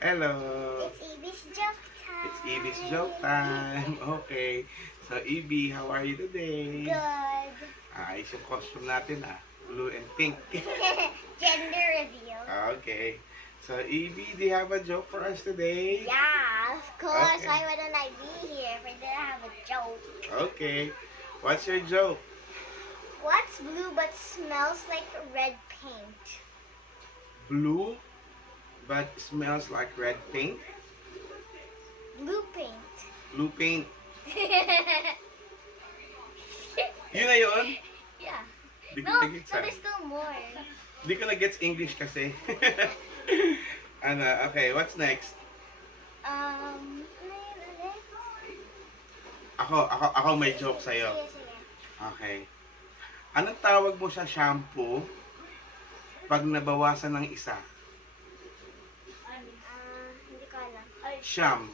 Hello. It's Evie's joke time. It's Evie's joke time. Okay. So, Evie, how are you today? Good. Ayos yung costume natin Blue and pink. Gender reveal. Okay. So, Evie, do you have a joke for us today? Yeah, of course. Okay. Why wouldn't I be here if I didn't have a joke? Okay. What's your joke? What's blue but smells like red paint? Blue, but smells like red paint. Blue paint. Blue paint. Yun na yun? Yeah. Di ko No, na-gets, there's still more. Di ko na-gets English kasi. Okay, what's next? Ako may joke sa'yo. Sige, sige. Okay. Anong tawag mo sa shampoo pag nabawasan ng isa? Hindi ko alam. Sham.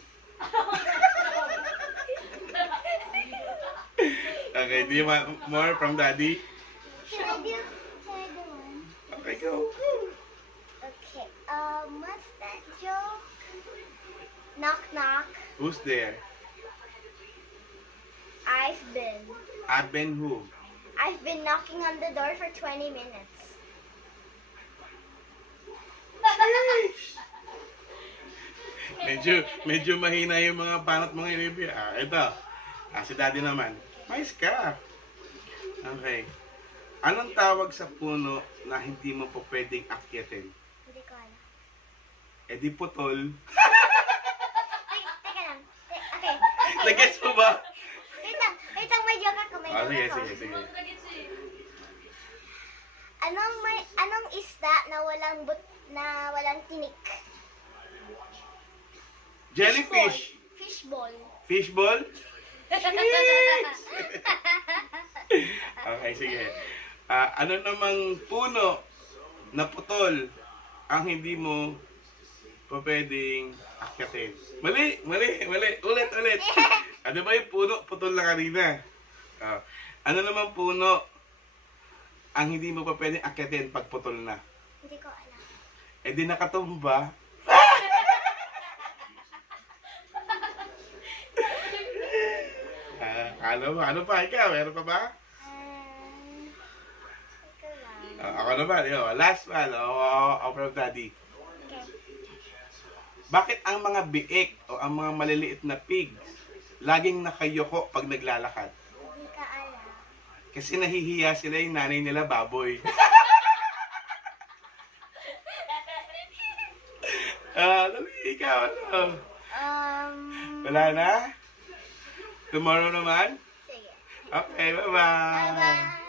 Okay, do you want more from Daddy? Can I do one? Okay, go. Okay, what's that joke? Knock, knock. Who's there? I've been. I've been who? I've been knocking on the door for 20 minutes. Medyo mahina yung mga banat mga inibig. Ito. Si Daddy naman. Mais ka. Okay. Anong tawag sa puno na hindi mo po pwedeng akyatin? Hindi ko alam. Di putol. Teka lang. Okay. Nag-gets mo ba? Wait lang, may joke ako. Sige. Anong isda na walang tinik? Jellyfish. Fishball. Fishball? Okay, sige. Ano namang puno na putol ang hindi mo pa pwedeng akyatin? Mali. Ulit. Ano ba yung puno? Putol na kanina. Ano namang puno ang hindi mo pa pwedeng akyatin pag putol na? Hindi ko alam. Di nakatumba. Ano pa? Ikaw? Meron pa ba? Ito lang. Ako naman. Last one. From Daddy. Okay. Bakit ang mga biik o ang mga maliliit na pigs laging nakayoko pag naglalakad? Hindi ka alam. Kasi nahihiya sila yung nanay nila baboy. Dali, ikaw, ano? Wala na? Tomorrow naman? Sige. Okay, bye-bye. Bye-bye.